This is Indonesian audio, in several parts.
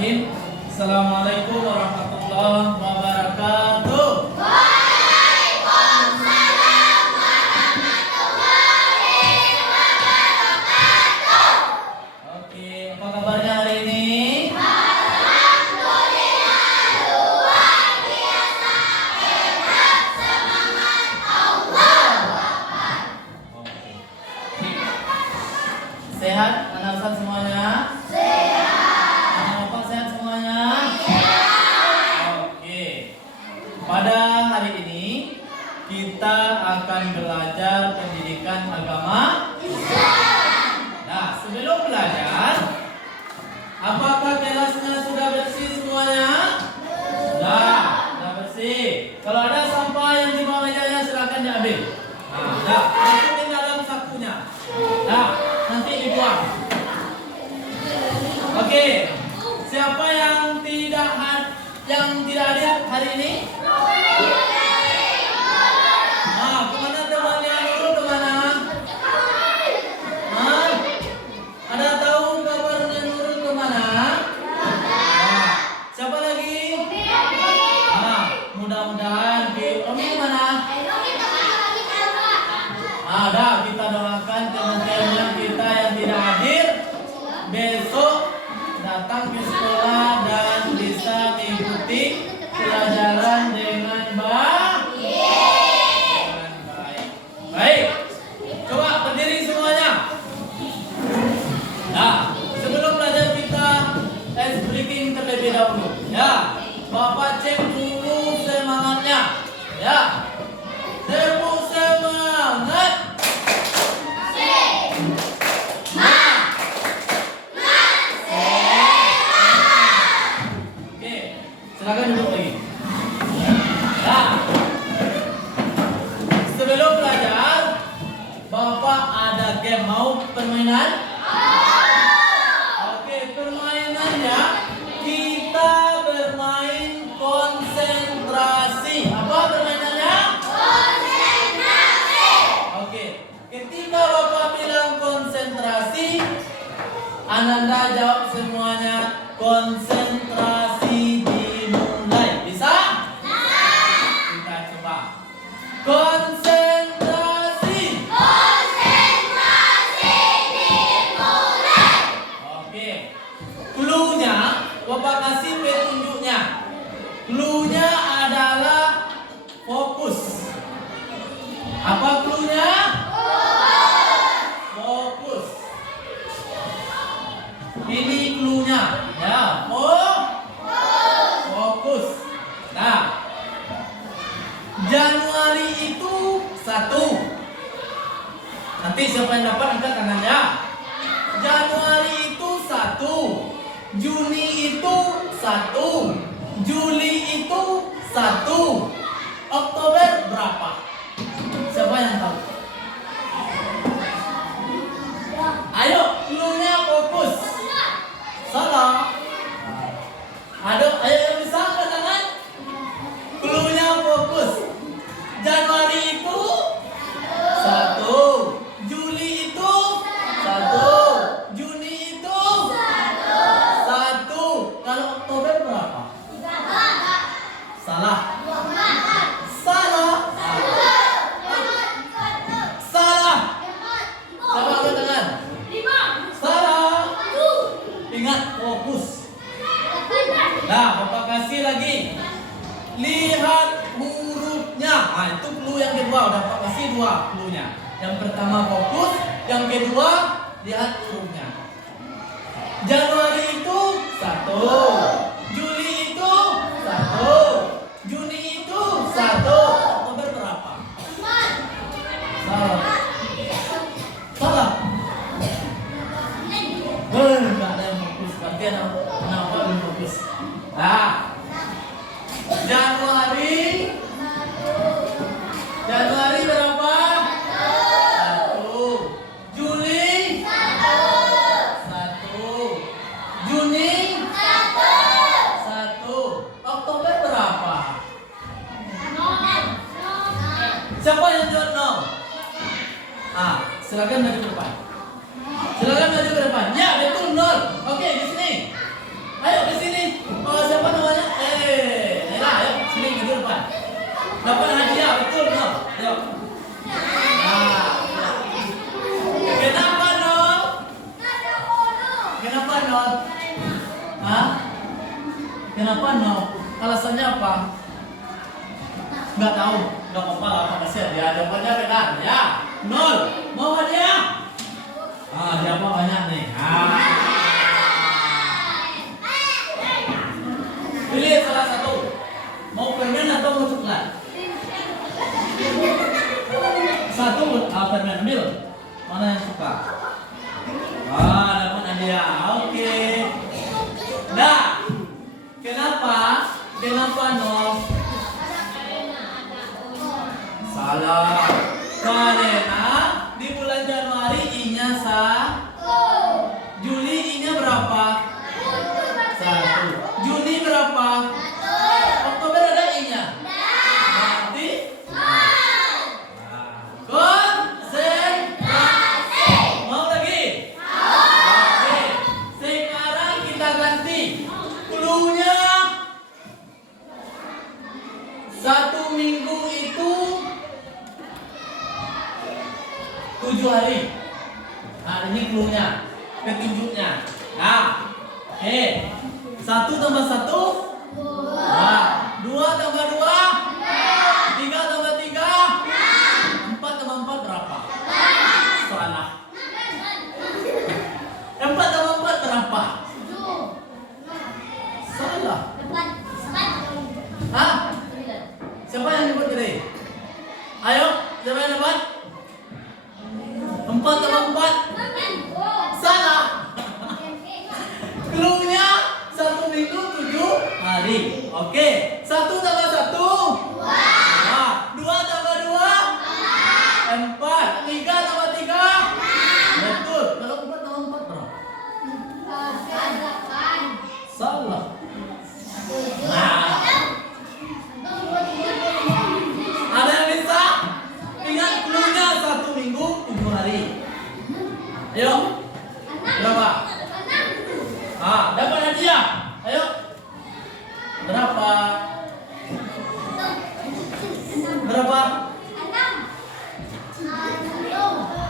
Bismillahirrahmanirrahim. Assalamualaikum warahmatullahi wabarakatuh. Waalaikumsalam warahmatullahi wabarakatuh. Oke, apa kabarnya hari ini? Alhamdulillah luar biasa, hebat, semangat, Allahu Akbar. Oke. Sehat anak Ustaz semuanya? Anak Bapak sehat semuanya? Oke. Pada hari ini kita akan belajar pendidikan agama Islam. Nah, sebelum belajar, apakah kelasnya sudah bersih semuanya? Sudah bersih. Kalau ada sampah yang di bawah mejanya silakan diambil. Nah, masukin dalam sakunya. Nah, nanti dibuang. Oke. Siapa yang tidak hadir hari ini? Nah, kemana temannya dulu kemana? Hah? Ada tahu kabarnya Nurul kemana? Nah, siapa lagi? Nah, mudah-mudahan di Omi kemana? Ada, kita doakan teman-teman kita yang tidak hadir besok datang ke sekolah dan bisa mengikuti pelajaran dengan baik. Baik. Coba berdiri semuanya. Nah, sebelum belajar kita ice breaking terlebih dahulu. Ya, Bapak cek dulu semangatnya. Ya. Tepuk semangat. Silakan duduk lagi. Nah, sebelum belajar, Bapak ada game, mau permainan? Oke, permainannya kita bermain konsentrasi. Apa permainannya? Konsentrasi. Oke, ketika Bapak bilang konsentrasi, Ananda jawab semuanya konsentrasi. Kita coba. Konsentrasi. Konsentrasi dimulai. Oke. Clue-nya, Bapak kasih petunjuknya. Clue-nya adalah fokus. Apa clue-nya? Fokus. Ini clue-nya. Ya, fokus. Nah, Januari itu 1. Nanti siapa yang dapat angkat tangannya. Januari itu 1. Juni itu 1. Juli itu 1. Oktober berapa? Siapa yang tahu? Ayo, clue-nya fokus. Salah. Ayo yang bisa angkat tangan. Clue-nya fokus. Januari itu 1. Juli itu 1. Juni itu 1. Kalau Oktober berapa? Salah. Salah. Salah. Siapa angkat tangan? Salah. Ingat fokus. Nah, Bapak kasih lagi. Lihat hurufnya. Nah, itu clue yang kedua. Udah Bapak kasih 2 clue-nya. Yang pertama fokus, yang kedua lihat hurufnya. Januari itu 1. Juli itu 1. Juni itu 1. Oktober berapa? Salah. Salah. Enggak ada yang fokus. Berarti kenapa belum fokus? Nah, Januari berapa? 1. Juli 1. Juni 1. Oktober berapa? Siapa yang jawab 0? Silakan maju ke depan. Silakan maju ke depan. Ya, betul 0. Oke, di sini. Ayo ke sini. Oh, siapa namanya? Nela, ayo sini ke depan. Dapat hadiah, betul no? Ayo. Nah. Kenapa Nol? Kenapa Nol? Hah? Kenapa Nol? Alasannya apa? Nggak tahu. Nggak apa-apa lah, makasih ya. Jawabannya benar. Ya, Nol. Mau hadiah? Siapa banyak nih? Pilih salah satu. Mau permen atau mau coklat? Satu permen, ambil. Mana yang suka? Dapat hadiah. Oke. Nah, kenapa? Kenapa Nol? Salah. Karena di bulan Januari I-nya Juli I-nya berapa? 1. Juni berapa? Oktober ada I-nya? Berarti konsentrasi. Mau lagi? Oke. Sekarang kita ganti. Cluenya 1 minggu itu 7 hari. Nah, ini cluenya, petunjuknya. Nah, 1 tambah 1 2 tambah 2 3 tambah 3 4 tambah 4 berapa? Salah. 4 tambah 4 berapa? Salah. Hah? Siapa yang nyebut tadi? Ayo, siapa yang dapat? 4 tambah 4 salah. Cluenya 1 minggu 7 hari. Oke. 1 tambah 1 2 tambah 2 4 3 tambah 3 betul. Kalau 4 tambah 4 berapa? Salah. Nah, ada yang bisa? Ingat cluenya 1 minggu 7 hari. Ayo. Berapa? Dapat hadiah. Ayo. Berapa? Berapa? 6.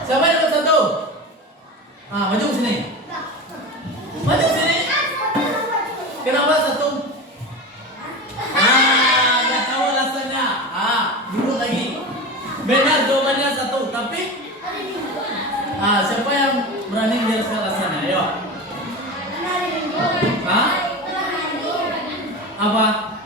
Siapa yang dapat 1? Maju ke sini. Maju ke sini. Kenapa 1? Nggak tahu alasannya. Dulu lagi. Benar jawabannya 1, tapi siapa yang berani menjelaskan alasannya? Ayo. Apa?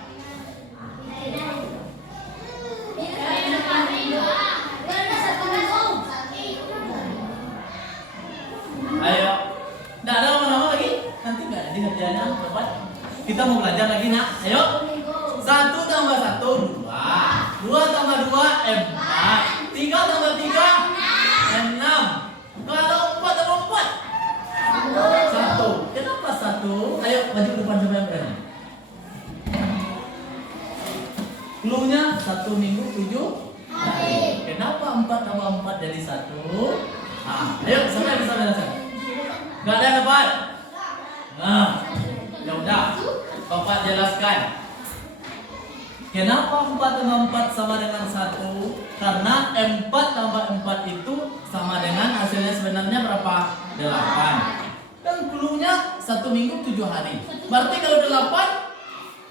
Ayo. Nggak ada nama-nama lagi? Nanti nggak ada hadiahnya dapat. Kita mau belajar lagi nak. Ayo. 1 tambah 1 2 tambah 2 4 3 tambah 3 6. Kalau 4 tambah 4 1. Kenapa 1? Ayo maju ke depan sampai yang berani. Cluenya 1 minggu 7 hari. Kenapa 4 tambah 4 jadi 1? Ayo sampai bisa belajar. Gak ada yang dapat? Ya udah. Bapak jelaskan. Kenapa 4 tambah 4 sama dengan 1? Karena 4 tambah 4 itu sama dengan hasilnya sebenarnya berapa? 8. Dan cluenya 1 minggu 7 hari. Berarti kalau 8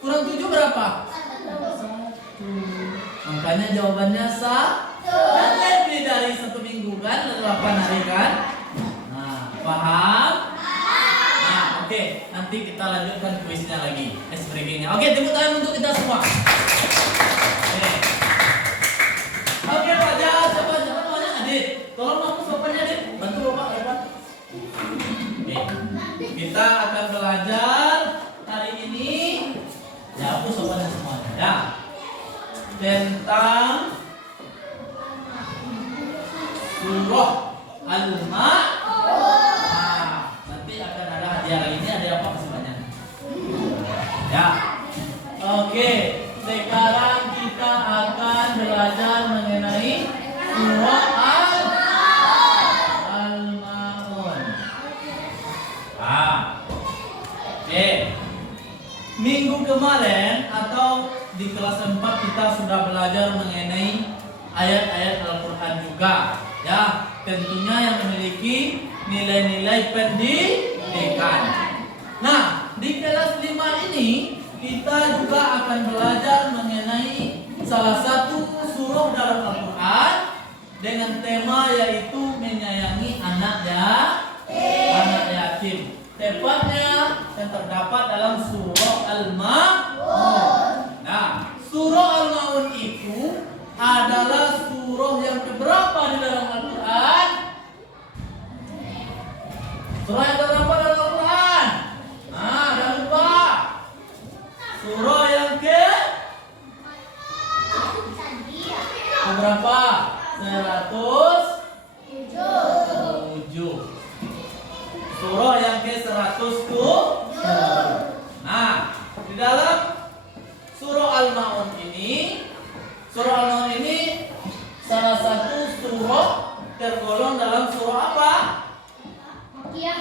kurang 7 berapa? 1. Makanya jawabannya 1. Dan lebih dari 1 minggu kan? 8 hari kan? Paham? Oke. Nanti kita lanjutkan kuisnya lagi. Breakingnya. Oke, tepuk tangan untuk kita semua. Oke, Pak Jahat, siapa namanya? Adit. Tolong hapus bapaknya, Adit. Bantu bapak, depan. Kita akan belajar hari ini. Ya, hapus bapaknya semuanya. Ya. Tentang surah Al-Ma'un. Nanti akan ada hadiah lagi. Ini ada apa semuanya? Ya. Oke. Sekarang kita akan belajar mengenai surah Al-Ma'un. Oke. kita sudah belajar mengenai ayat-ayat Al-Quran juga, ya, tentunya yang memiliki nilai-nilai pendidikan. Nah, di kelas 5 ini kita juga akan belajar mengenai salah satu surah dalam Al-Quran dengan tema yaitu menyayangi anak yatim. Tepatnya yang terdapat dalam surah Al-Ma'un. Nah, surah Al-Ma'un itu adalah surah yang keberapa di dalam Al-Quran? Surah yang keberapa dalam Al-Quran? Nah, jangan lupa. Surah yang keberapa? 107. Surah yang ke-107. Nah, di dalam surah Al-Ma'un ini, salah satu surah tergolong dalam surah apa? Ya,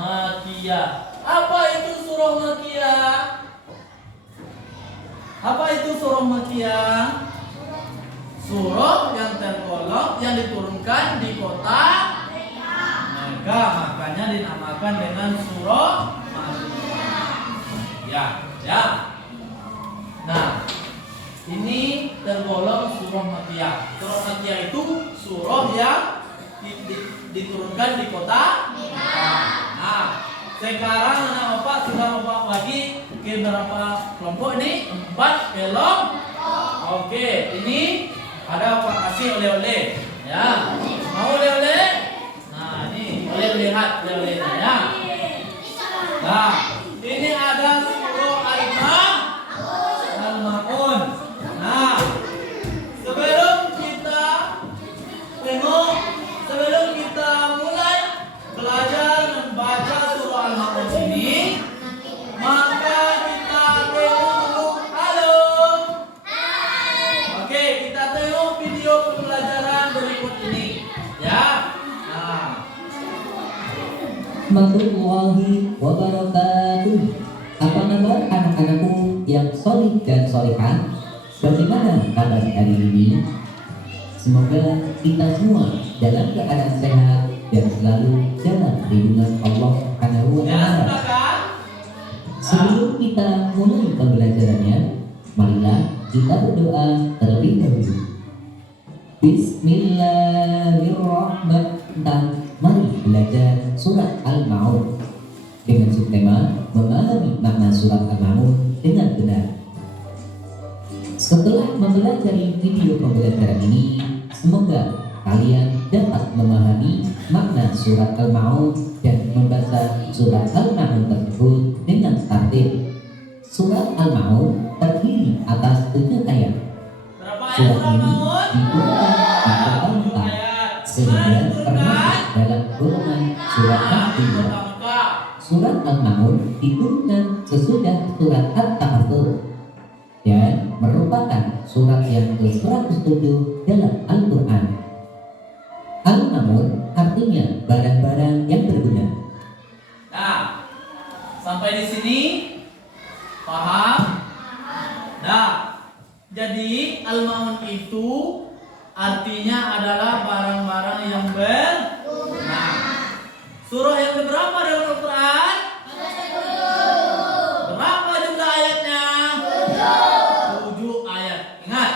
Makiyah. Apa itu surah Makiyah? Apa itu surah Makiyah? Surah yang tergolong yang diturunkan di kota Mekah, makanya dinamakan dengan surah Makiyah. Ya. Nah, ini tergolong surah Makiyah. Surah Makiyah itu surah yang diturunkan di kota Mekah. Nah, sekarang anak bapak sudah bapak bagi ke berapa kelompok ini? 4 kelompok. Oke, ini ada bapak kasih oleh-oleh. Ya, mau oleh-oleh? Nah, ini oleh lihat oleh-olehnya ya. Nah, ini ada surah Al-Ma'un. Nah, sebelum kita mulai belajar membaca surah Al-Ma'un ini, maka kita tengok dulu. Halo. Oke, kita tengok video pembelajaran berikut ini. Ya. Nah. Warahmatullahi wabarakatuh. Apa kabar anak-anakku yang solih dan solihah? Bagaimana kabar hari ini? Semoga kita semua dalam keadaan sehat dan selalu dalam lindungan Allah Subhanahu wa Ta'ala. Sebelum kita mulai pembelajarannya, marilah kita berdoa terlebih dahulu. Bismillahirrahmanirrahim. Mari belajar surat Al-Ma'un dengan subtema memahami makna surat Al-Ma'un dengan benar. Setelah mempelajari video pembelajaran ini, semoga kalian dapat memahami makna surat Al-Ma'un dan membaca surat Al-Ma'un tersebut dengan tertib. Surat Al-Ma'un terdiri atas 7 ayat. Surat ini diturunkan di kota Mekah sehingga termasuk dalam golongan surat Makkiyah. Surat Al-Ma'un diturunkan sesudah surat At-Takatsur dan merupakan surat yang ke-107 dalam Al-Quran. Al-Ma'un artinya barang-barang yang berguna. Nah, sampai di sini paham? Nah, jadi Al-Ma'un itu artinya adalah barang-barang yang berguna. Surah yang keberapa dalam Al-Quran? Berapa jumlah ayatnya? 7 ayat. Ingat,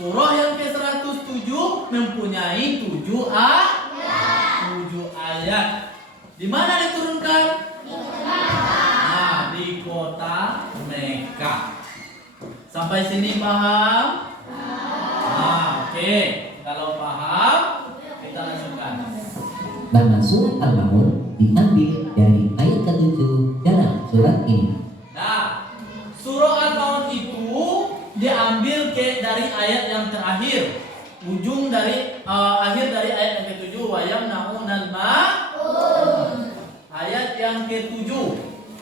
surah yang ke-107 mempunyai 7 ayat. Di mana diturunkan? Nah, di kota Mekah. Sampai sini paham? Nah, oke. Kalau paham, kita lanjutkan. Nama surat Al-Ma'un diambil dari ayat ke-7 dalam surat ini. Nah, surah Al-Ma'un itu diambil dari ayat yang terakhir, ujung dari akhir dari ayat yang ke-7, wa yamna'unal ma'un. Ayat yang ke-7.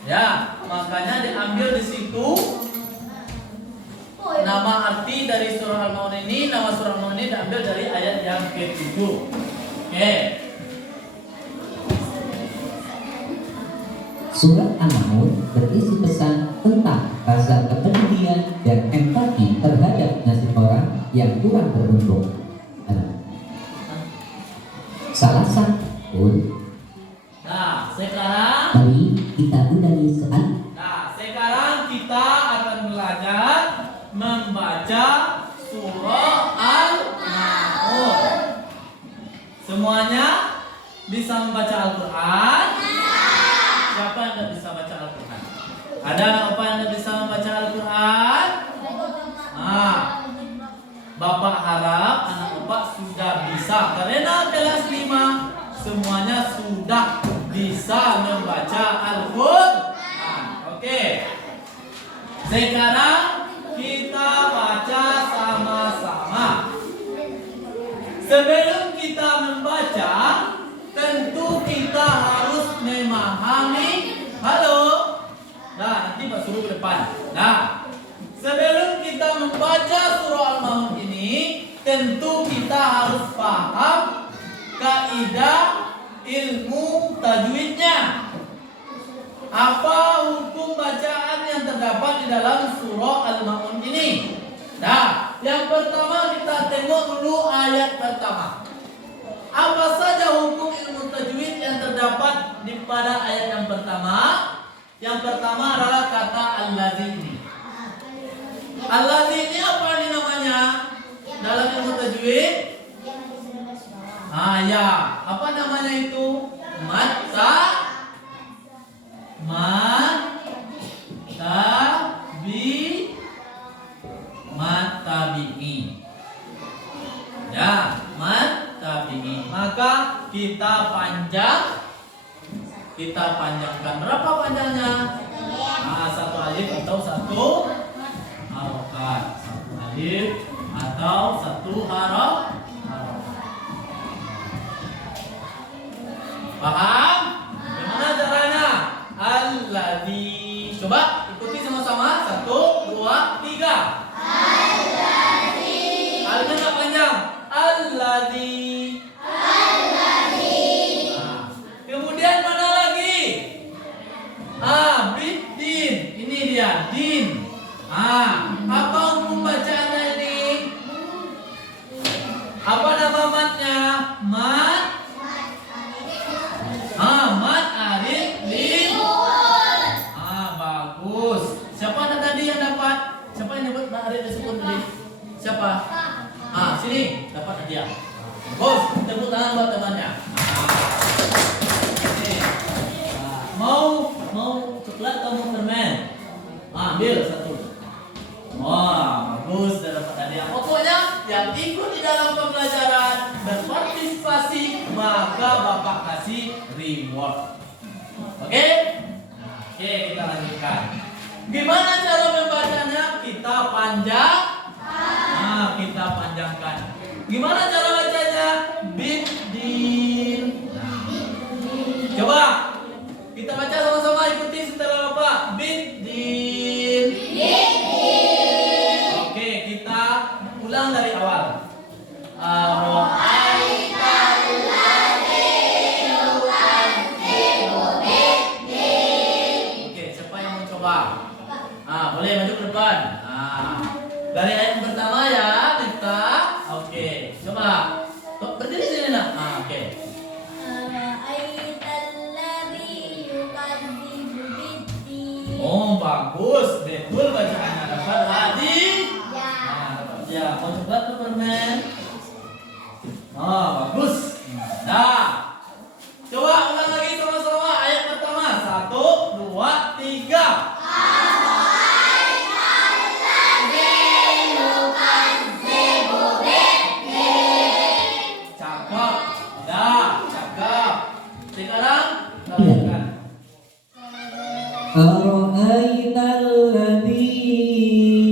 Ya, makanya diambil di situ. Nama arti dari surah Al-Ma'un ini, nama surah Al-Ma'un ini diambil dari ayat yang ke-7. Oke. Surat An-Nahl berisi pesan tentang rasa kepedulian dan empati terhadap nasib orang yang kurang beruntung. Salah satu. Nah, sekarang Mari kita ulangi saat. Nah, sekarang kita akan belajar membaca surah Al-Nahl. Semuanya bisa membaca Al-Quran? Siapa yang tidak bisa baca Al-Quran? Ada anak bapak yang tidak bisa membaca Al-Quran? Nah, bapak harap anak bapak sudah bisa, karena kelas 5 semuanya sudah bisa membaca Al-Quran. Oke. Sekarang kita baca sama-sama. Sebelum kita membaca, tentu kita harus memahami. Halo. Nah, nanti Pak suruh ke depan. Nah, sebelum kita membaca surah Al-Nahl ini, tentu kita harus paham kaidah ilmu tajwidnya. Apa hukum bacaan yang terdapat di dalam surah Al-Nahl ini? Nah, yang pertama kita tengok dulu ayat pertama. Apa saja hukum ilmu tajwid yang terdapat pada ayat yang pertama? Yang pertama adalah kata allazi ini. Allazi ini apa ini namanya? Dalam ilmu tajwid? Ya, apa namanya itu? matabi'i. Ya, matabi'i. Maka kita panjangkan. Berapa panjangnya? Satu alif atau satu harokat. Satu alif atau satu harokat. Paham? Gimana caranya? Alladzi. Coba ikuti sama-sama. 1, 2, 3. Alladzi. Alifnya nggak panjang. Alladzi. Kemudian mana lagi? Bidin. Ini dia, din. Apa hukum bacaannya ini? Apa nama matnya? Mat alif lin. Bagus. Siapa ada tadi yang dapat? Siapa yang nyebut mat alif disebut tadi? Siapa? Sini dapat hadiah. Bos, tepuk tangan buat temannya. Mau coklat atau mau permen? Ambil satu. Wah, bagus, sudah dapat hadiah. Pokoknya yang ikut di dalam pembelajaran berpartisipasi, maka Bapak kasih reward. Oke? Oke, kita lanjutkan. Gimana cara membacanya? Kita panjangkan. Gimana cara bacanya? Bidin. Coba kita baca sama-sama, ikuti setelah Bapak. Bidin. Oke, kita ulang dari awal. Oke, siapa yang mau coba? Boleh maju ke depan. Dari ayat yang pertama ya, kita. Oke, coba. Berdiri sini nak. Oke. Bagus, betul bacaannya. Dapat hadiah. Ya, mau coklat atau permen? Bagus. Nah, coba ulang lagi sama-sama ayat pertama. 1, 2, 3. Cakep. Cakep. Sekarang lanjutkan. Ara'aital ladzi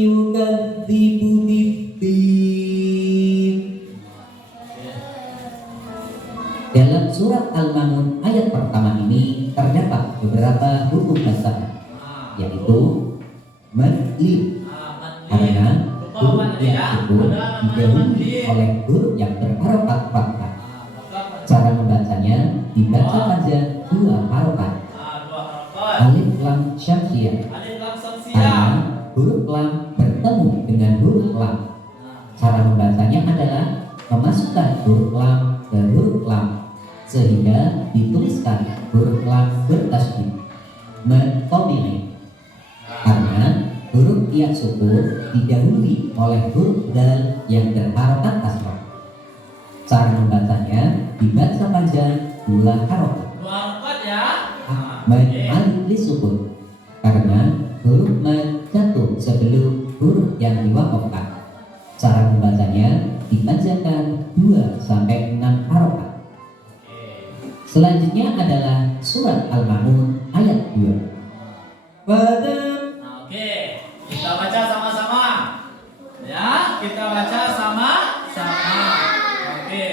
yukadzibu biddin. Dalam surat Al-Nahl ayat pertama ini terdapat beberapa hukum dasar, yaitu madlib, karena huruf yang tersebut didahului oleh huruf yang berharokat fathah. Cara membacanya dibaca saja 2 harokat. syamsiah. Alif lam samsiah. Karena huruf lam bertemu dengan huruf lam. Cara membacanya adalah memasukkan huruf lam ke huruf lam sehingga dituliskan huruf lam bertasydid mentomini. Karena huruf ya sukun didahului oleh huruf dal yang berharokat kasroh. Cara membacanya dibaca panjang 2 harokat. 2 harokat ya. Mad alif li sukun karena huruf mad jatuh sebelum huruf yang diwakafkan. Cara membacanya dipanjangkan 2 sampai 6 harokat. Selanjutnya adalah surat Al-Ma'un ayat 2. Oke, kita baca sama-sama. Ya, kita baca sama-sama. Oke.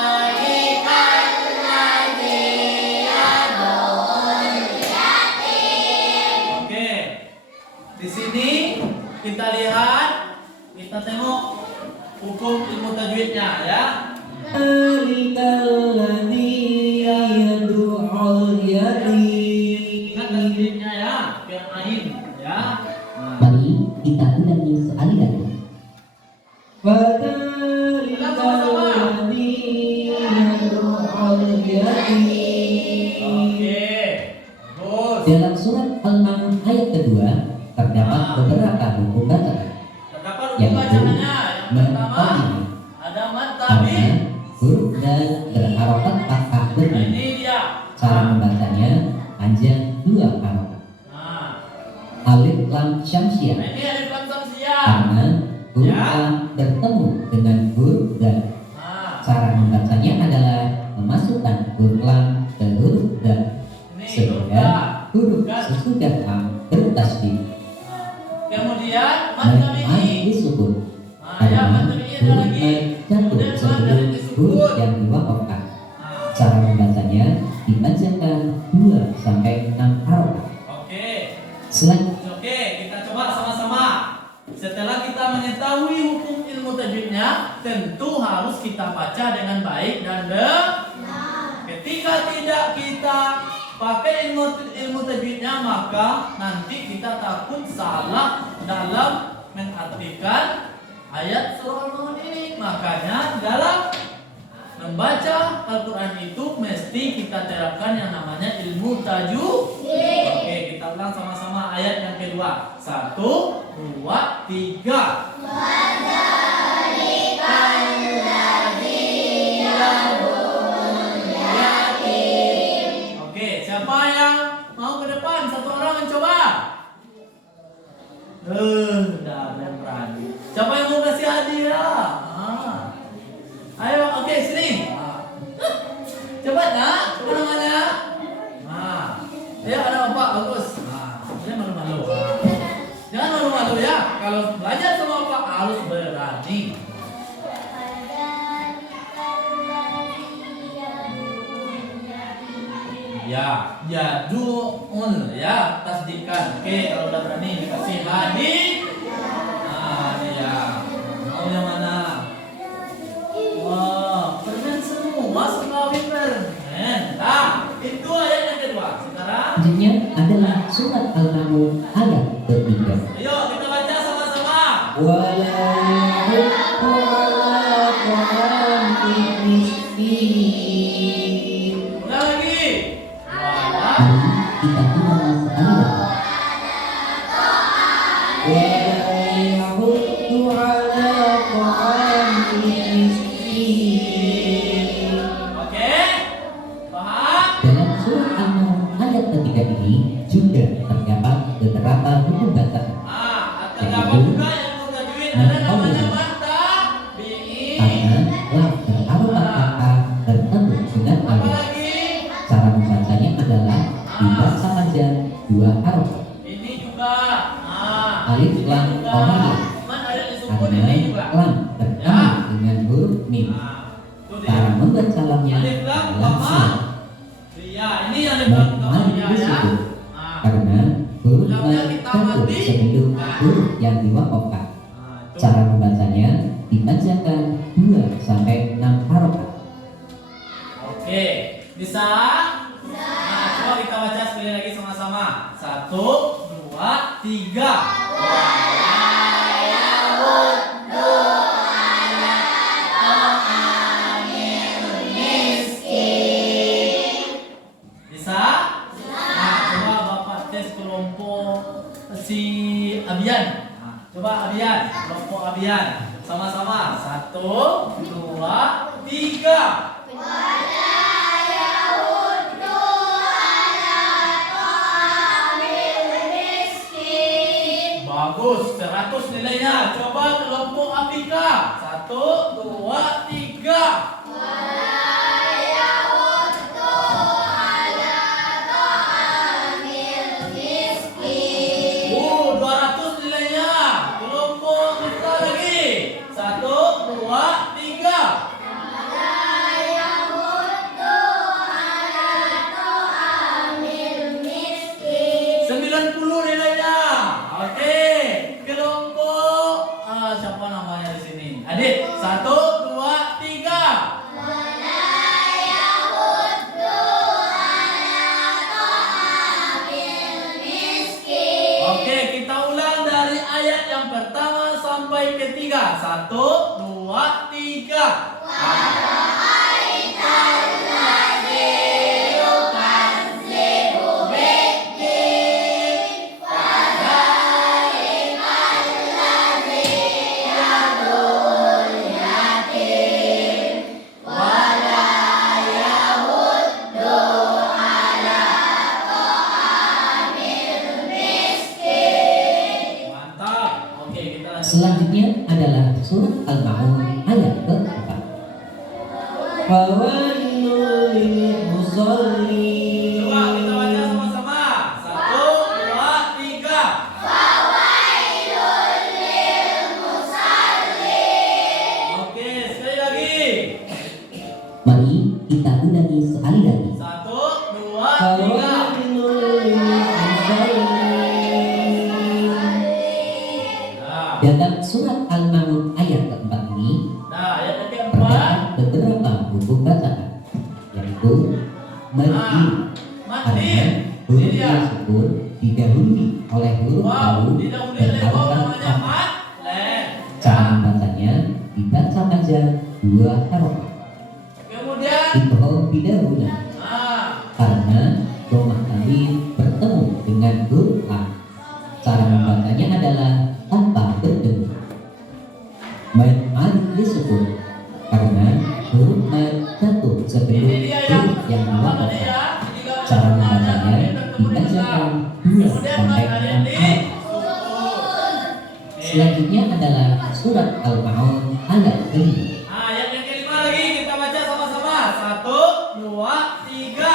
Fadzalikal ladzi yad'ul yatim. Oke. Di sini kita lihat, kita tengok hukum ilmu tajwidnya ya. Dzalikal ladzi yad'ul yatim. Ingat tajwidnya ya, biar ain ya. Mari kita ulangi sekali lagi. Oke. Bagus. Dalam surat Al-Ma'un ayat kedua terdapat beberapa hukum bacaan. Terdapat hukum bacaannya. Yang pertama ada mad tabi. Karena huruf dal berharokat fathah Nah, berbeda. ini dia. Cara membacanya panjang 2 harokat. Nah, Alif lam syamsiah. ini alif lam samsiah. Karena huruf Ya. lam bertemu dengan huruf dal. Nah, Cara membacanya adalah memasukkan huruf lam ke huruf dal ini sehingga huruf sesudah lam bertasydid. Kemudian mad Mad tabi'i. disukun Nah, ya mad karena tabi'i ada huruf lagi. mad jatuh Kemudian mad sebelum dari huruf disukun. yang diwakafkan. Nah, Cara membacanya dipanjangkan 2 sampai 6 harokat. oke. Selanjutnya Oke, kita coba sama-sama. Setelah kita mengetahui hukum ilmu tajwidnya, tentu harus kita baca dengan baik dan benar. Ketika tidak kita pakai ilmu tajwidnya, maka nanti kita takut salah dalam mengartikan ayat surah Al-Ma'un ini. Makanya dalam membaca Al-Quran itu mesti kita terapkan yang namanya ilmu tajwid. Oke, kita ulang sama-sama ayat yang kedua. 1, 2, 3. Oke, siapa yang mau ke depan? Satu orang mencoba. Udah berani. Siapa yang mau kasih hadiah? Ayo, oke, sini. Cepat nak, apa namanya? Ayo ada bapak, bagus. Jangan malu-malu. Jangan malu-malu ya. Kalau belajar sama bapak harus berani. Ya, yadu'un ya, tasdikan. Oke, kalau udah berani dikasih hadiah. Nah, ini ya. Mau yang mana? Wah, permen semua sekali permen. Nah, itu ayat yang kedua. Sekarang, selanjutnya adalah surat Al-Ma'un ayat ketiga. ayo kita baca sama-sama. Wala yahuddu ala ta'amil miskin. Ulang lagi. Wala. Mari kita ulangi sekali lagi. Wala yahuddu ala ta'amil miskin. Oke. Paham? Dalam surat Al-Ma'un ayat ketiga ini juga terdapat beberapa hukum bacaan. Terdapat juga ilmu tajwid. Ada namanya mata bi'i. Karena lam berharokat fathah bertemu dengan Apa alif. lagi? Cara membacanya adalah dibaca panjang 2 harokat. Ini juga. Alif ini lam juga. qamariyah. Cuman ada disebut Karena ini juga. lam bertemu dengan huruf mim. Itu dia. Cara membaca lamnya Alif lam adalah qamar. siap. Iya, ini yang lebih Alif ya. disebut Nah, karena huruf Lamnya lam kita jatuh mati. sebelum huruf yang diwakafkan. itu. Cara membacanya dipanjangkan 2 sampai 6 harokat. Oke, bisa? Nah, coba kita baca sekali lagi sama-sama. Sama-sama. 1, 2, 3. Bagus, 100 nilainya. Coba kelompok Afika. 1, 2, 3. 200 nilainya. Kelompok Mifta lagi. 1, 2, 3. 90 nilainya. Oke. Kelompok siapa namanya di sini? Adik. 1, 2, 3. Oke, kita ulang dari ayat yang pertama sampai ketiga. 1, 2, 3. Mantap. Oke, kita lanjut. Selanjutnya adalah surat Al-Ma'un ayat ke-4. Fawailul lil musallin. Coba kita baca sama-sama. 1, 2, 3. Oke, sekali lagi. Mari kita ulangi sekali lagi. 1, 2, 3. Fawailul lil musallin. Nah, Dalam surat Al-Ma'un ayat ke-4 ini ayat yang keempat. terdapat beberapa huruf bacaan, yaitu mad karena Mati. huruf Ini dia. tersebut didahului oleh huruf Wow, baru didahului dan oleh wow harokat namanya fathah. mat. Leh. Cara membacanya dibaca aja 2 harokat. Kemudian, Idgham bidahuna karena domah tadi bertemu dengan huruf lam. Cara membacanya adalah tanpa berdengung. Mad alif disebut karena huruf mad jatuh sebelum ini dia yang huruf yang apa tadi dilakukan. ya? Cara membacanya dibacakan 2 sampai 6 ayat. Selanjutnya adalah surat Al-Ma'un ayat ke-5. Ayat yang kelima lagi kita baca sama-sama. 1, 2, 3.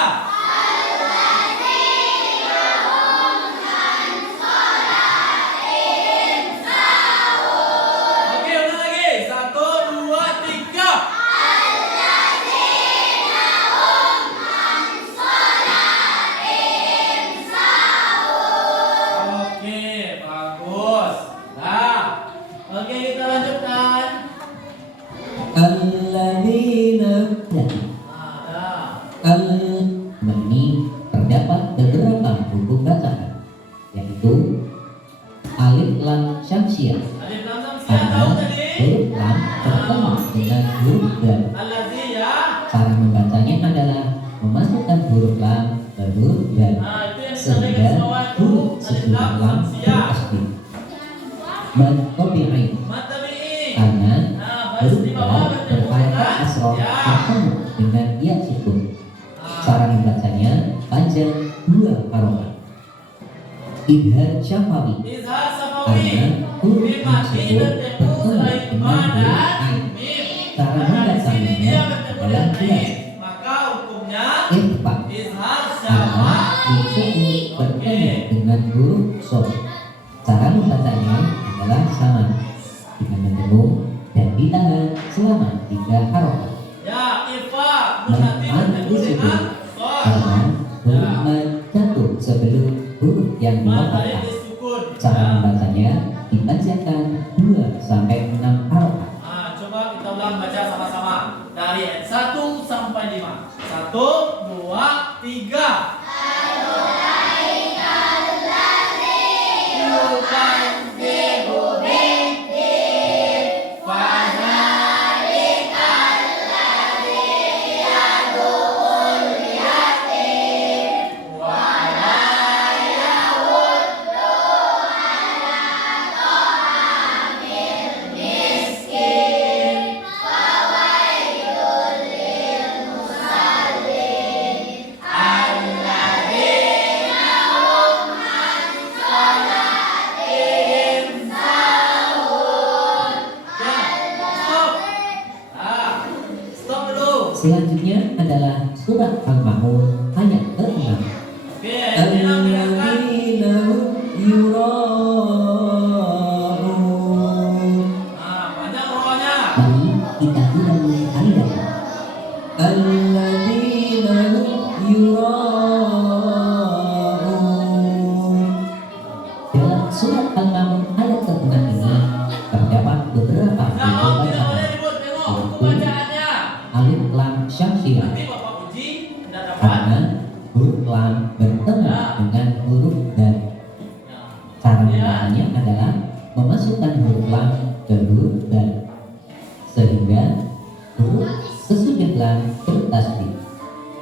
Oke, ulang lagi. 1, 2, 3. Oke, bagus. Nah, oke kita lanjutkan. Alladzina Nah, Al-Mani terdapat beberapa huruf bacaan, yaitu alif lam syamsiah alif lam syamsiah tahu karena tadi? huruf lam bertemu dengan huruf dal. Allazi ya. Cara membacanya adalah memasukkan huruf lam ke huruf dal Nah, itu yang kita sehingga garis bawah itu huruf alif sesudah lam lam syamsiah. bertasydid. Mad tabi'i Matabi'i. karena Nah, baris huruf di dal bawah bertemu berharokat dengan asroh ya. bertemu dengan ya sukun. Cara membacanya panjang 2 harokat. Idhar syafawi Izhar karena safawi. huruf Dimati tersebut bertemu bertemu selain dengan ma huruf dan ain. mim. Cara Karena di sini membacanya dia bertemu adalah dengan jelas. mim. Maka hukumnya Ikhfa izhar karena syafawi. huruf sukun bertemu dengan huruf shad. Cara membacanya adalah sama dengan mendengung dan ditahan selama 3 harokat. Ya, ifa berarti bertemu dengan shad. Karena huruf mad jatuh sebelum huruf yang Ma tadi dibacakan. disukun. Cara Ya. membacanya dibacakan 2 sampai 6 harokat. Coba kita ulang baca sama-sama dari ayat 1 sampai 5. 1, 2, 3. Selanjutnya adalah surat Al-Ma'un ayat ke-6. Oke, ayat 6 dengarkan. Alladzina hum yura'un. Panjang rohnya. Mari kita ulangi ayat. Alladzina hum yura'un. Dalam surat Al-Ma'un ayat ke-6 ini terdapat beberapa Nah, Om, tidak bacaan. boleh ribut. Tengok buku bacaannya. Alif lam syamsiah, Nanti Bapak uji, tidak dapat. karena huruf lam bertemu dengan huruf dan. Nah, Cara ya. membacanya adalah memasukkan huruf lam ke huruf dan, sehingga huruf sesudah lam bertasdid.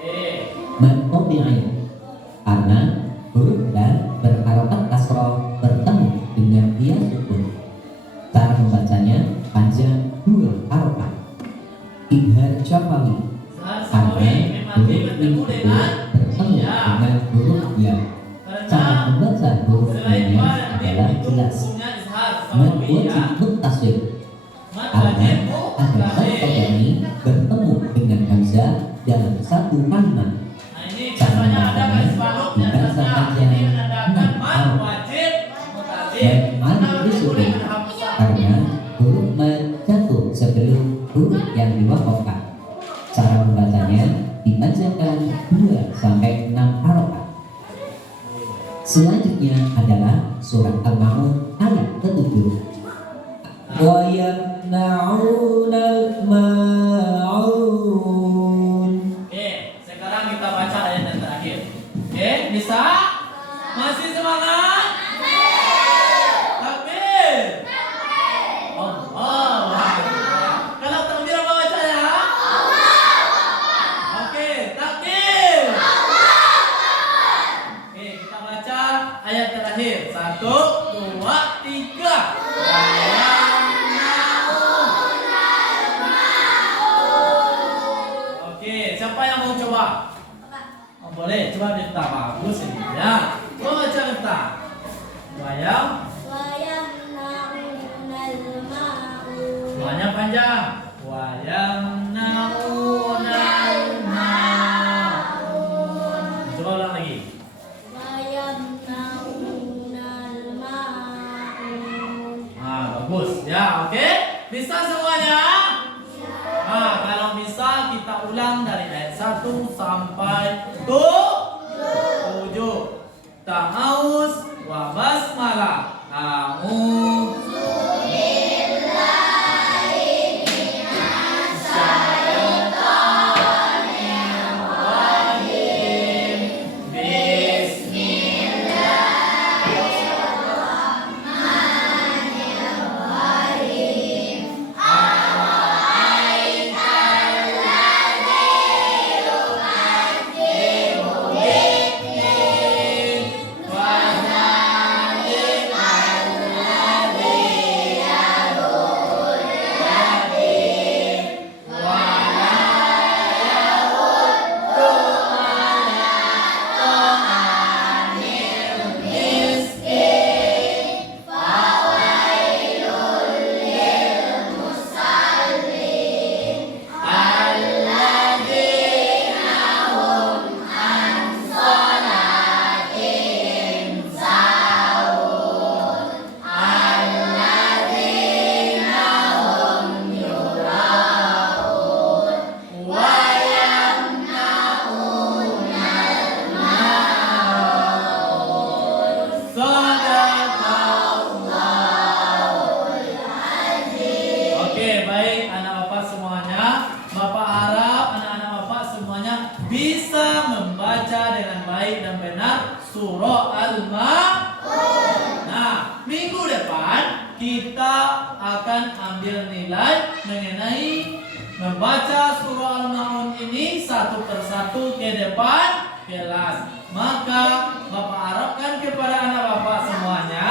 Eh, Menkopiai, karena huruf dan berharokat kasroh bertemu dengan dia sukun. Cara membacanya panjang 2 harokat. Idhar syafawi, Sahar karena Samawi memang huruf bertemu mim dengan bertemu ya. dengan huruf ya. Cara Karena membaca huruf selain ya ba dan mim adalah itu jelas. hukumnya izhar Mad Samawi ya. wajib muttasir, Mad karena wajib ada mutasir. kata ini bertemu dengan hamzah dalam satu kalimat. Nah, ini biasanya ada garis balok di atasnya. Ini menandakan mad wajib mutasir. Mad Karena bertemu disebut dengan hamzah. karena huruf mad jatuh sebelum huruf yang diwakafkan. Cara membacanya dibacakan 2 sampai 6 harokat. Selanjutnya adalah surat Al-Ma'un ayat ke-7. Wa yamna'unal ma'un. Oke, sekarang kita baca ayat yang terakhir. Oke, bisa? Masih semangat? Takbir. Allahu Akbar. Kalau takbir apa bacanya? Oke, takbir. Oke, kita baca ayat terakhir. 1, 2, 3. Oke, siapa yang mau coba? Oh, boleh, coba minta bagus ini ya. Coba baca minta. Bayang, semuanya panjang. Wayang naunal maun. Coba ulang lagi. Bagus. Ya, oke. Bisa semuanya? Kalau bisa kita ulang dari ayat 1 sampai 7. Ta'awuz wa basmalah. A'udzu surah Al-Ma'un. Nah, minggu depan kita akan ambil nilai mengenai membaca surah Al-Ma'un ini satu persatu ke depan kelas. Maka Bapak harapkan kepada anak Bapak semuanya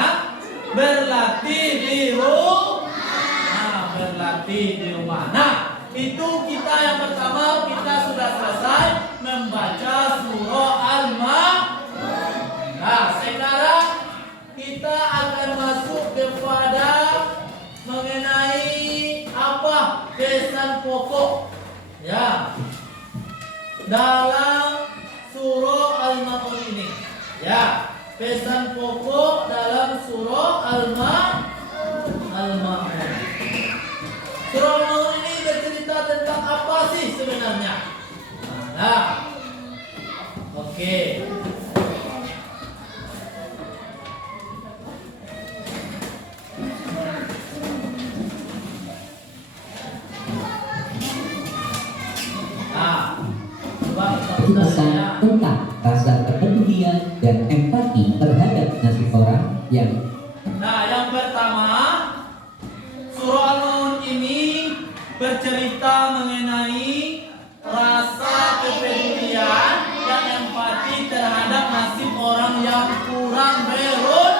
berlatih di rumah. Berlatih di rumah. Nah, itu kita yang pertama kita sudah selesai membaca surah Al-Ma'un. Nah, sekarang kita akan masuk kepada mengenai apa pesan pokok. Ya, dalam surah Al-Maun ini? Ya, pesan pokok dalam surah Al-Maun. Surah Al-Maun ini bercerita tentang apa sih sebenarnya? Nah, oke. Nah, coba Itu pesan tentang rasa kepedulian dan empati terhadap nasib orang yang Nah, yang pertama, surah Al-Maun ini bercerita mengenai rasa kepedulian dan empati terhadap nasib orang yang kurang beruntung.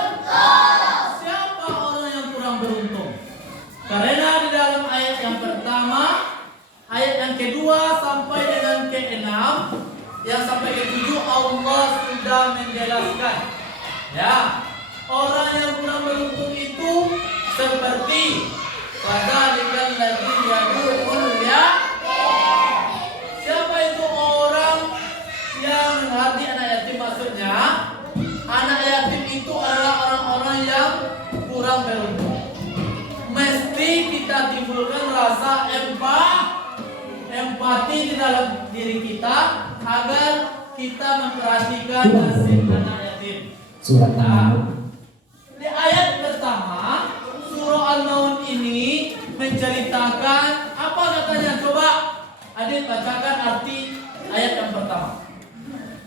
Siapa orang yang kurang beruntung? Karena di dalam ayat yang pertama, ayat yang kedua sampai dengan ke-6, yang sampai ke-7 Allah sudah menjelaskan. Ya, orang yang kurang beruntung itu seperti fadzalikal ladzi yad'ul yatim. Siapa itu orang yang menghardi anak yatim? Maksudnya anak yatim itu adalah orang-orang yang kurang beruntung. Mesti kita timbulkan rasa empati di dalam diri kita agar kita memperhatikan nasib anak yatim. surat Al-Maun. Di ayat pertama, surah Al-Maun ini menceritakan apa katanya? Coba Adit bacakan arti ayat yang pertama.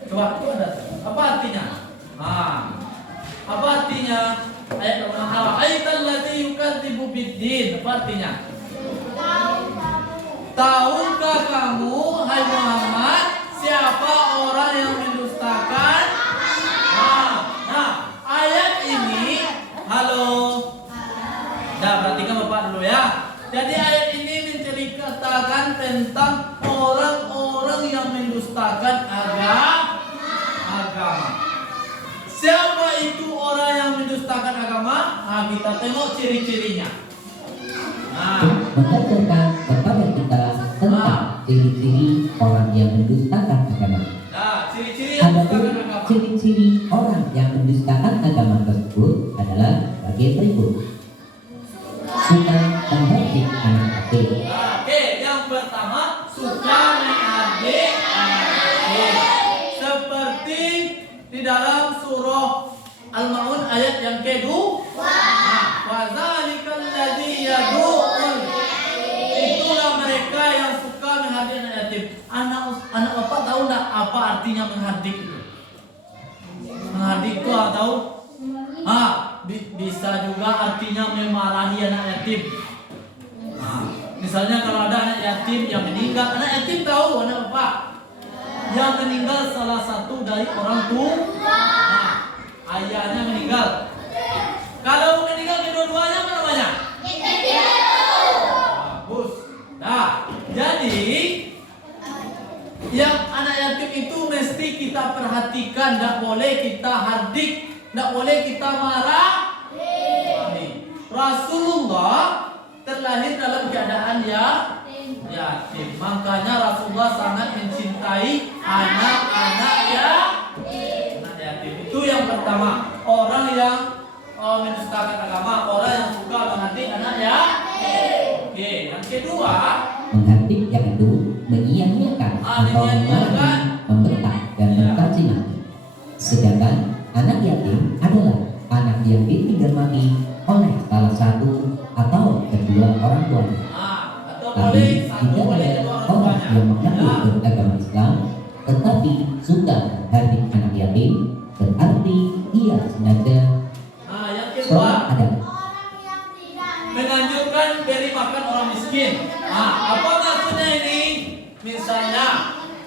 Coba, itu ada. Apa artinya? Apa artinya? Ayat yang pertama. Ayatul ladzi yukadzibu biddin. Apa artinya? Tahukah kamu, hai Muhammad, siapa orang yang mendustakan? Ayat ini, halo. Nah, perhatikan Bapak dulu ya. Jadi ayat ini menceritakan tentang orang-orang yang mendustakan agama. Siapa itu orang yang mendustakan agama? Nah, kita tengok ciri-cirinya. Mengajarkan kepada kita tentang ciri-ciri orang yang mendustakan agama. Nah, ciri-ciri yang Adapun mendustakan agama. ciri-ciri orang yang mendustakan agama tersebut adalah sebagai berikut: suka menghardik anak yatim, Oke, yang pertama suka menghardik anak yatim. Seperti di dalam surah Al-Maun ayat yang kedua. Fadzalikal ladzi yad'ul. Itulah mereka yang suka menghardik anak yatim. Anak Bapak tahu enggak apa artinya menghardik itu? Menghardik itu tahu? Bisa juga artinya memarahi anak yatim. Misalnya kalau ada anak yatim yang meninggal, anak yatim tahu anak Bapak yang meninggal salah satu dari orang tua, ayahnya meninggal. Kalau meninggal kedua-duanya apa namanya? Bagus. Nah, jadi yang anak yatim itu mesti kita perhatikan, tidak boleh kita hardik, tidak boleh kita marah. Rasulullah terlahir dalam keadaan yatim. Makanya Rasulullah sangat mencintai anak-anak yatim. Itu yang pertama, orang yang mendustakan agama, orang yang suka menghardik anak yatim. Oke, yang kedua, menghardik yaitu menyia-nyiakan atau memarahi, membentak dan mencaci maki. Sedangkan anak yatim adalah anak yang ditinggal mati oleh salah satu atau kedua orang tuanya. atau Tapi boleh satu jika boleh ada kedua orang orang tuanya. yang mengaku beragama Islam tetapi suka menghardik anak yatim, berarti ia sengaja Yang kedua, sholat adalah menganjurkan beri makan orang miskin. Apa maksudnya ini? Misalnya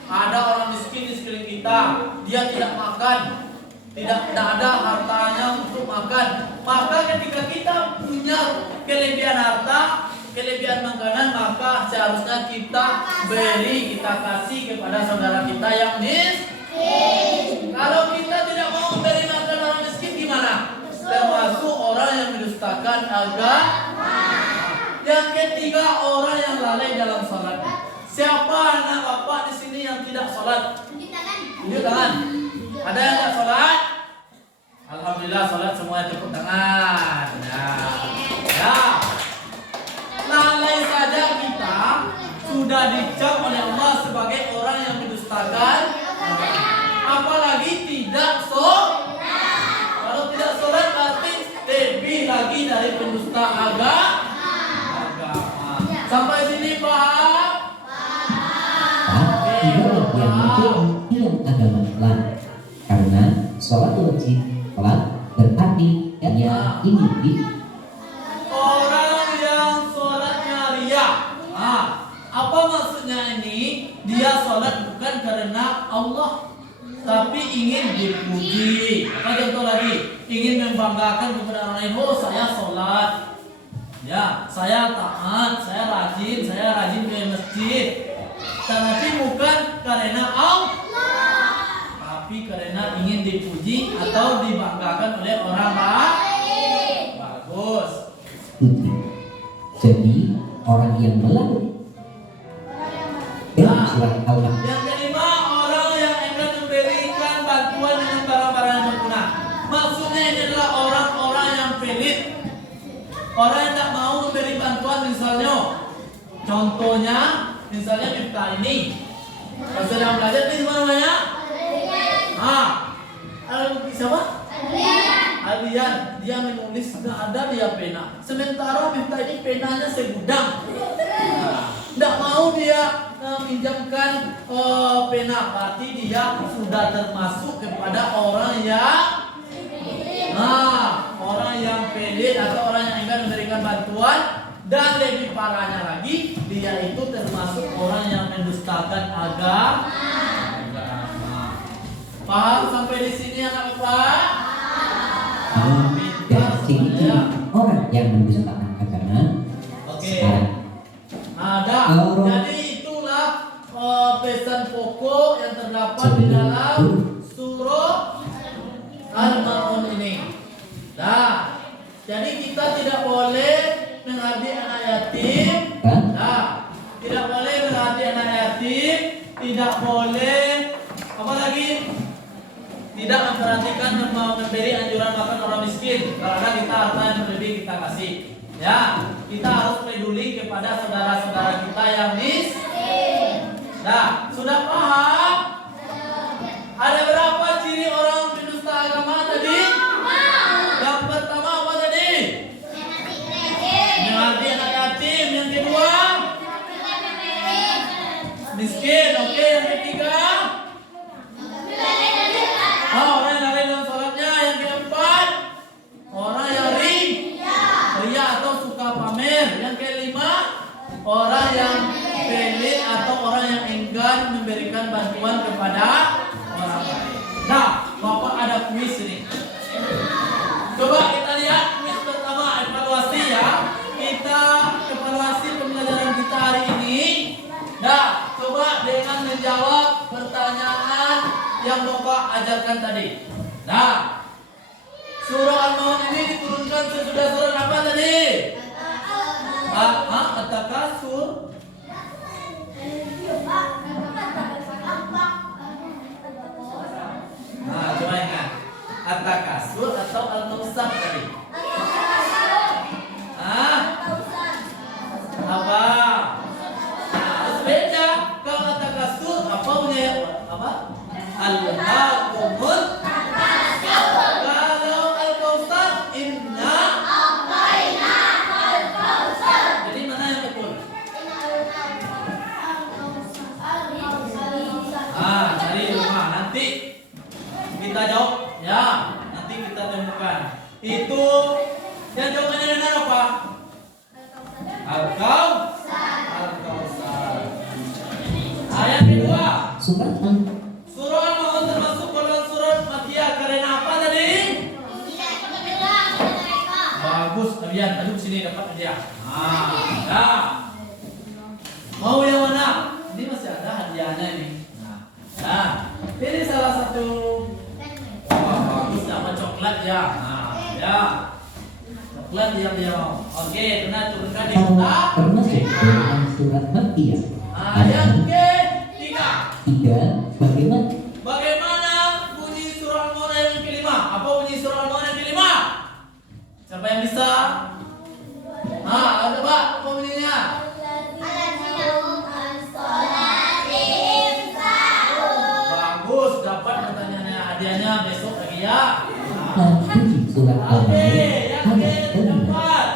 ada orang miskin di sekeliling kita, dia tidak makan, tidak ada hartanya untuk makan. Maka ketika kita punya kelebihan harta, kelebihan makanan, maka seharusnya kita beri, kita kasih kepada saudara kita yang miskin. Kalau kita tidak mau beri makan orang miskin, gimana? Termasuk orang yang mendustakan agama. Yang ketiga, orang yang lalai dalam salat. Siapa anak bapak di sini yang tidak salat? sudah dicap oleh Allah sebagai orang yang mendustakan, apalagi tidak sholat. Kalau tidak sholat berarti lebih lagi dari pendusta agama. Sampai sini paham? Tidak yang menjadi hilang agama Islam karena sholat wajib sholat berarti hanya ini di Orang yang sholatnya ria. Apa maksudnya ini? Dia sholat bukan karena Allah, tapi ingin dipuji. Apa contoh lagi? Ingin membanggakan kepada orang lain. Oh, saya sholat. Ya, saya taat, saya rajin ke masjid. Tapi bukan karena Allah, tapi karena ingin dipuji atau dibanggakan oleh orang lain. Bagus. putih. Jadi orang yang melakukan surat Al-Baqarah. Yang kelima, orang yang enggan memberikan bantuan dengan barang-barang yang berguna. Maksudnya ini adalah orang-orang yang pelit. Orang yang tak mau memberi bantuan, misalnya contohnya misalnya Miftah ini pas sedang belajar ini gimana namanya? Siapa? Adrian, dia menulis nggak ada dia pena. Sementara Miftah ini penanya segudang. Nggak mau dia minjamkan pena, berarti dia sudah termasuk kepada orang yang pelit atau orang yang enggan memberikan bantuan. Dan lebih parahnya lagi, dia itu termasuk orang yang mendustakan agama. Paham sampai di sini anak Bapak? Dan ciri-ciri orang yang mendustakan agama. Oke. Sekarang Ada. Orang- Jadi itulah pesan pokok yang terdapat di dalam surah Al-Maun ini. Nah, jadi kita tidak boleh mengabdi anak yatim. Nah, tidak boleh mengabdi anak yatim. Tidak boleh apa lagi? Tidak memperhatikan dan memberi anjuran makan orang miskin. Karena kita harta yang berlebih kita kasih. Ya, kita harus peduli kepada saudara-saudara kita yang miskin. Nah, sudah paham? Ada berapa ciri orang pendusta agama tadi? Yang pertama apa tadi? Mengabdi anak yatim. Yang kedua, miskin. Oke, yang ketiga, orang yang lalai dalam sholatnya. Yang keempat, orang yang ria atau suka pamer. Yang kelima, orang yang pelit atau orang yang enggan memberikan bantuan kepada orang lain. Nah, Bapak ada kuis ini. Coba kita lihat kuis pertama, evaluasi ya. Kita evaluasi pembelajaran kita hari ini. Nah, coba dengan menjawab pertanyaan yang Bapak ajarkan tadi. Nah, surah Al-Maun ini diturunkan sesudah surah apa tadi? At-Takasur. Nah, coba ingat. At-Takasur atau Al-Kausar tadi? Apa? Terus beda. Kalau At-Takasur apa punya apa? Al-Hakumul. Kalau Al-Kausar inna. Jadi mana yang betul? Cari di rumah. Nanti kita jawab ya. Nanti kita temukan. Itu yang jawabannya benar apa? Al-Kausar. Ayat kedua. surat Al- Surah Al-Maun termasuk golongan surat Makkiyah karena apa tadi? Bagus, Abian, aduh sini dapat hadiah. Ya. Mau yang mana? Ini masih ada hadiahnya nih. Nah, ini salah satu. Bagus, sama coklat ya. Ya. Coklat yang dia mau. Oke, kena turunkan di kalau kita. termasuk dalam surat Makkiyah. Yang ketiga. Tiga, bagaimana Bagaimana bunyi surah Al-Maun yang kelima? Apa bunyi surah Al-Maun yang kelima? Siapa yang bisa? Ada Pak, apa bunyinya? Iya. Lanjut surat Oke, Al-Maun yang ayat ke-5. keempat.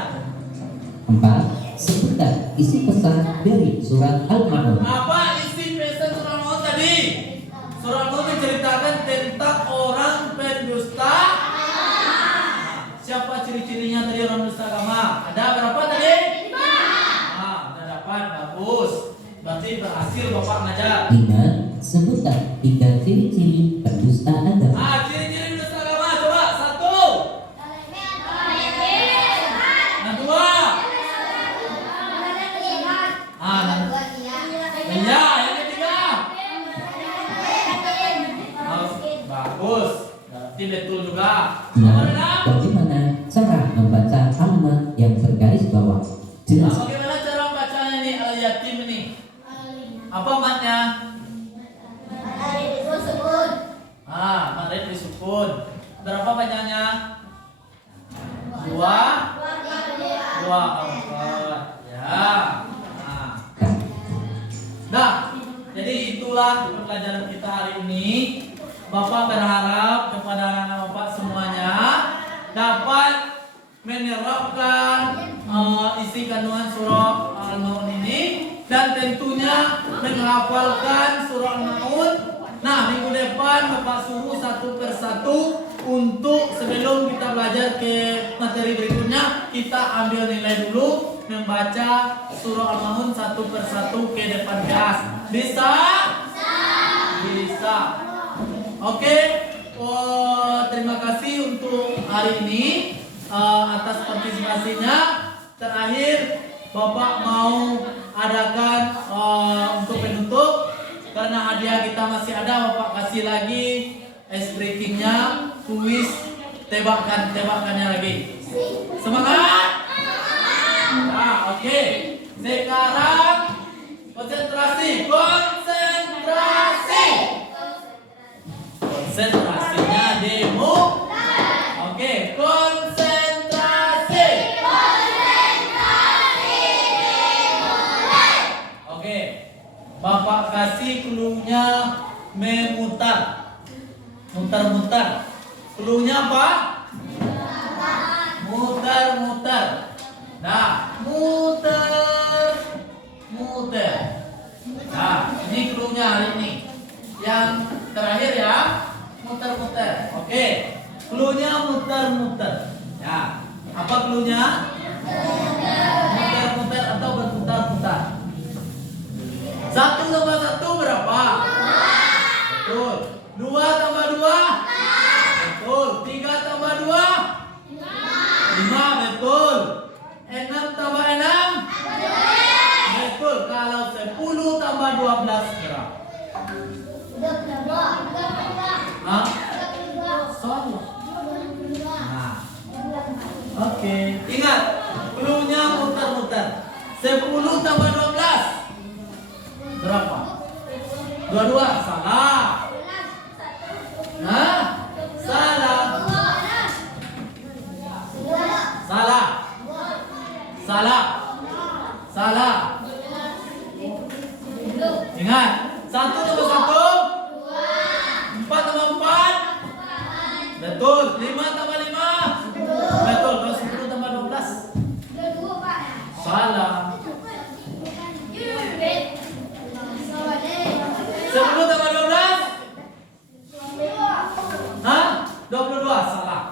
4. Sebutkan isi pesan dari surat Al-Maun. Apa isi pesan surah Al-Maun tadi? Surah Al-Maun menceritakan tentang orang pendusta. Siapa ciri-cirinya tadi orang dusta agama? Ada berapa tadi? 5. Udah dapat, bagus. Berarti berhasil Bapak ngajar. 5. Sebutkan 3 ciri-ciri pendusta agama. Ciri-ciri pendusta agama coba. 1. Yang 2. Iya, yang ketiga. Bagus. Berarti betul juga. Nomor 6. Bagaimana cara membaca kalimat yang bergaris bawah? Jelas. Bagaimana cara bacanya nih al-yatim ini? Apa matnya? Marid disukun. Berapa bacanya? 2. 2. 4. Ya. Nah, jadi itulah pelajaran kita hari ini. Bapak berharap kepada anak-anak Bapak semuanya dapat menerapkan isi kandungan surah Al-Maun ini dan tentunya menghafalkan surah Al-Maun. Nah, minggu depan Bapak suruh satu persatu untuk sebelum kita belajar ke materi berikutnya, kita ambil nilai dulu membaca surah Al-Maun satu persatu ke depan kelas. Bisa? Bisa. Oke. Terima kasih untuk hari ini atas partisipasinya. Terakhir, Bapak mau adakan untuk penutup. Karena hadiah kita masih ada, Bapak kasih lagi ice breakingnya, kuis tebakannya lagi. Semangat! Nah, oke. Sekarang konsentrasi. Konsentrasinya demo. Oke, konsentrasi. Oke. Bapak kasih clue-nya memutar. Mutar-mutar. Clue-nya apa? Mutar-mutar. Nah, muter. Nah, ini clue-nya hari ini. Yang terakhir ya, muter-muter. Oke. Clue-nya muter-muter. Ya. Apa clue-nya? Muter-muter atau berputar-putar. 1 tambah 1 berapa? Betul. 2 tambah 2? Betul. 3 tambah 2? 5, betul. 6 tambah 6? Betul. Kalau 10 tambah 12 berapa? Hah? Salah. Nah. Oke. Ingat, clue-nya muter-muter. 10 tambah 12 berapa? 22. Salah. Hah? Salah. Salah. Salah. Salah. Ingat, 1 tambah 1? 4 tambah 4? Betul. 5 tambah 5? Betul. Kalau 10 tambah 12? Salah. 10 tambah 12? Hah? 22? Salah.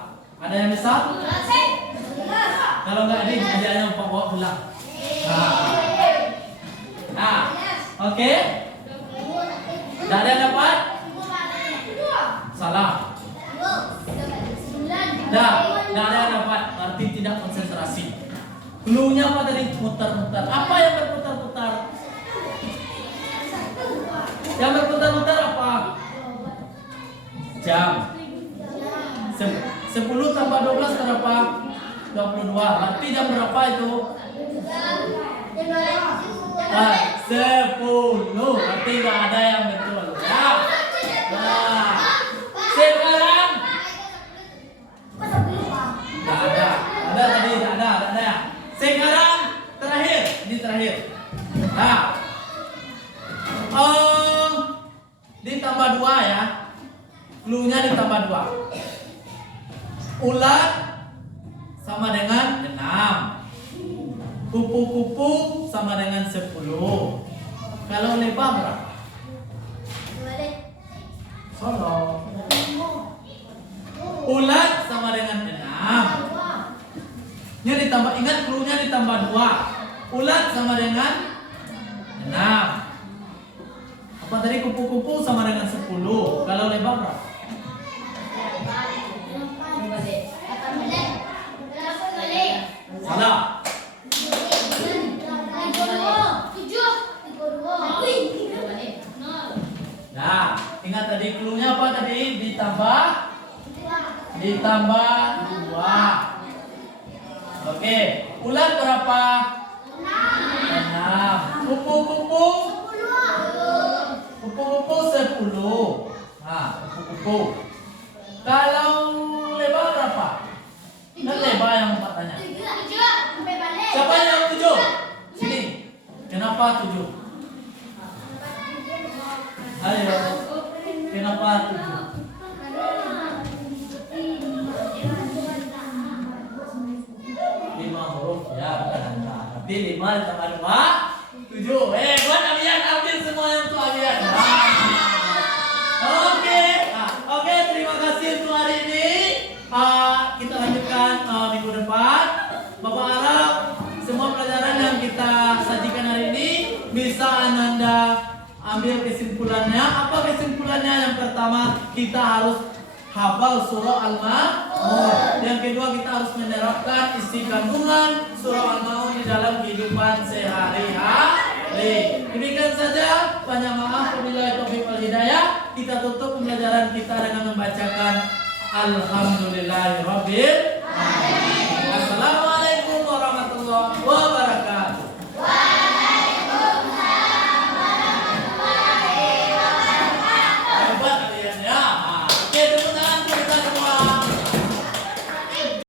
Ada yang bisa? Kalau nggak ada, hadiahnya bawa pulang. Nah, oke? Nggak ada yang dapat? Salah. Nggak ada yang dapat. Berarti tidak konsentrasi. Clue-nya apa tadi? Muter-muter. Apa yang berputar-putar? Yang berputar-putar apa? Jam. 10 tambah 12 berapa? 22. Berarti jam berapa itu? 10. Berarti nggak ada yang betul. Ya. Nah, sekarang nggak ada. Ada tadi, nggak ada. Sekarang terakhir, ini terakhir. Nah, ditambah 2 ya. Clue-nya ditambah 2. Ulat sama dengan 6. Kupu-kupu sama dengan 10. Kalau lebah berapa? Solo. Ulat sama dengan 6. Ini ditambah, ingat cluenya ditambah 2. Ulat sama dengan 6. Apa tadi? Kupu-kupu sama dengan 10. Kalau lebah berapa? Salah. Nah, ingat tadi cluenya apa tadi? Ditambah 2. Oke, ulat berapa? 6. Kupu-kupu 10. Nah, kupu-kupu. Kalau lebah berapa? Kan lebah yang 4 tanya. Siapa yang 7? Sini. Kenapa 7? Ayo. Kenapa 7? 5 huruf ya, bukan angka. Tapi 5 ditambah 2, 7. Buat Abian, ambil semua yang untuk Abian. Oke. Oke, terima kasih untuk hari ini. Kita lanjutkan minggu depan. Bapak harap semua pelajaran yang kita sajikan hari ini bisa Ananda ambil kesimpulannya. Apa kesimpulannya? Yang pertama, kita harus hafal surah Al-Ma'un. Yang kedua, kita harus menerapkan isi kandungan surah Al-Ma'un di dalam kehidupan sehari-hari. Demikian saja. Banyak maaf wabillahi taufiq wal hidayah. Kita tutup pembelajaran kita dengan membacakan Alhamdulillahirabbil alamin.